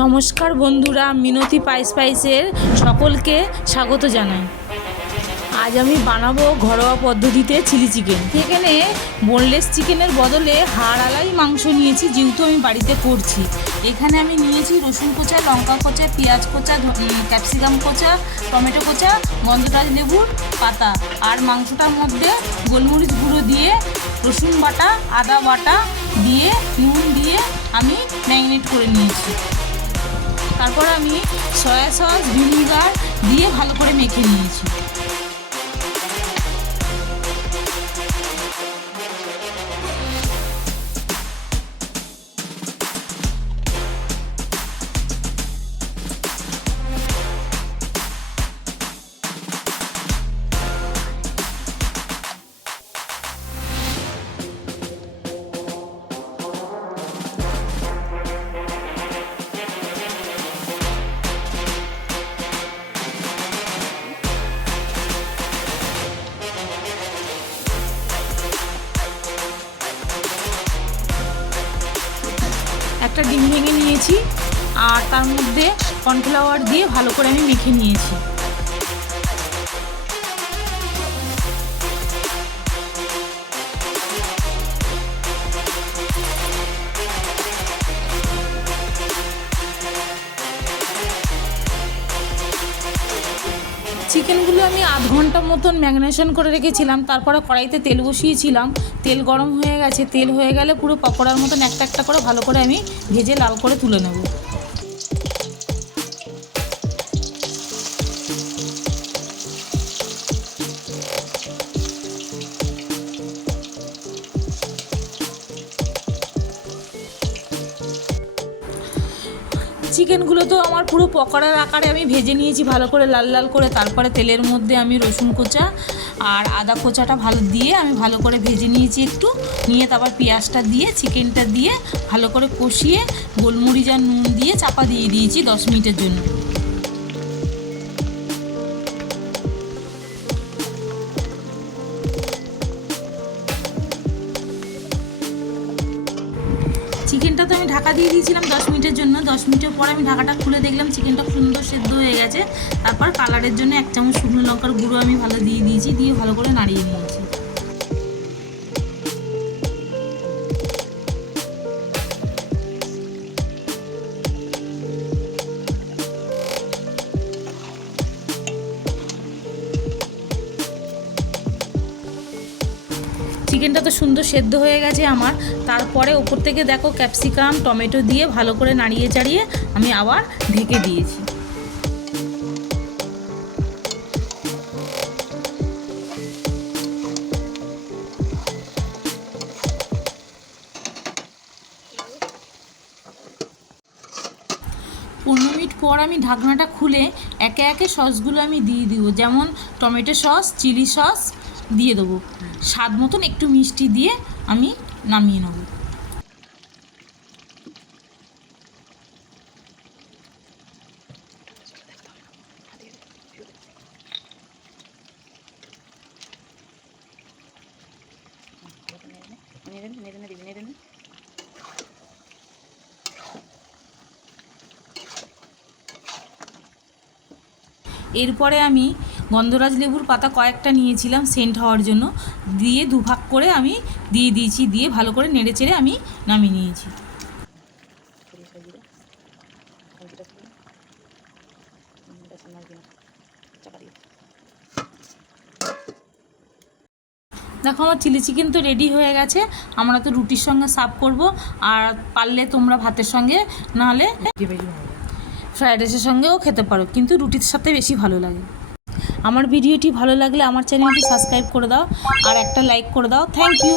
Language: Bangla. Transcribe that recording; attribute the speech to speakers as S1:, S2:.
S1: নমস্কার বন্ধুরা, মিনতি পাইস পাইসের সকলকে স্বাগত জানাই। আজ আমি বানাবো ঘরোয়া পদ্ধতিতে চিলি চিকেন সেখানে বোনলেস চিকেনের বদলে হাড়ালাই মাংস নিয়েছি, যেহেতু আমি বাড়িতে করছি। এখানে আমি নিয়েছি রসুন কোচা, লঙ্কা কোচা, পেঁয়াজ কোচা ক্যাপসিকাম কোচা, টমেটো কোচা, গন্ধরাজ লেবুর পাতা। আর মাংসটার মধ্যে গোলমরিচ গুঁড়ো দিয়ে রসুন বাটা, আদা বাটা দিয়ে, নুন দিয়ে আমি ম্যারিনেট করে নিয়েছি। তারপর আমি সয়া সস ভিনিগার দিয়ে ভালো করে মেখে নিয়েছি। একটা ডিম ভেঙে নিয়েছি আর তার মধ্যে কর্নফ্লাওয়ার দিয়ে ভালো করে আমি মেখে নিয়েছি। চিকেনগুলো আমি আধ ঘণ্টা মতন ম্যাগনেশন করে রেখেছিলাম, তারপরে কড়াইতে তেল বসিয়েছিলাম। তেল গরম হয়ে গেছে, তেল হয়ে গেলে পুরো পকোড়ার মতন একটা একটা করে ভালো করে আমি ভেজে লাল করে তুলে নেব। চিকেনগুলো তো আমার পুরো পকোড়ার আকারে আমি ভেজে নিয়েছি ভালো করে লাল লাল করে। তারপরে তেলের মধ্যে আমি রসুন কোচা আর আদা কোচাটা ভালো দিয়ে আমি ভালো করে ভেজে নিয়েছি একটু। নিয়ে তারপর পেঁয়াজটা দিয়ে চিকেনটা দিয়ে ভালো করে কষিয়ে গোলমরিচ আর নুন দিয়ে চাপা দিয়ে দিয়েছি দশ মিনিটের জন্য। চিকেনটা তো আমি ঢাকা দিয়ে দিয়েছিলাম দশ মিনিটের জন্য। দশ মিনিটের পর আমি ঢাকাটা খুলে দেখলাম চিকেনটা সুন্দর সেদ্ধ হয়ে গেছে। তারপর কালারের জন্য এক চামচ শুকনো লঙ্কার গুঁড়ো আমি ভালো দিয়ে দিয়েছি, দিয়ে ভালো করে নাড়িয়ে নিয়েছি। চিকেনটা তো সুন্দর সেদ্ধ হয়ে গেছে আমার। তারপরে ওপর থেকে দেখো ক্যাপসিকাম, টমেটো দিয়ে ভালো করে নাড়িয়ে চাড়িয়ে আমি আবার ঢেকে দিয়েছি। পনেরো মিনিট পর আমি ঢাকনাটা খুলে একে একে সসগুলো আমি দিয়ে দিব। যেমন টমেটো সস, চিলি সস দিয়ে দেবো। স্বাদ মতন একটু মিষ্টি দিয়ে আমি নামিয়ে নেব। এরপরে আমি গন্ধরাজ লেবুর পাতা কয়েকটা নিয়েছিলাম সেন্ট হওয়ার জন্য। দিয়ে দুভাগ করে আমি দিয়ে দিয়েছি দিয়ে ভালো করে নেড়ে চেড়ে আমি নামিয়ে নিয়েছি। দেখো আমার চিলি চিকেন তো রেডি হয়ে গেছে। আমরা তো রুটির সঙ্গে সার্ভ করব আর পারলে তোমরা ভাতের সঙ্গে নাহলে ফ্রায়েড রাইসের সঙ্গেও খেতে পারো কিন্তু রুটির সাথে বেশি ভালো লাগে। আমার ভিডিওটি ভালো লাগলে আমার চ্যানেলটি সাবস্ক্রাইব করে দাও আর একটা লাইক করে দাও। Thank you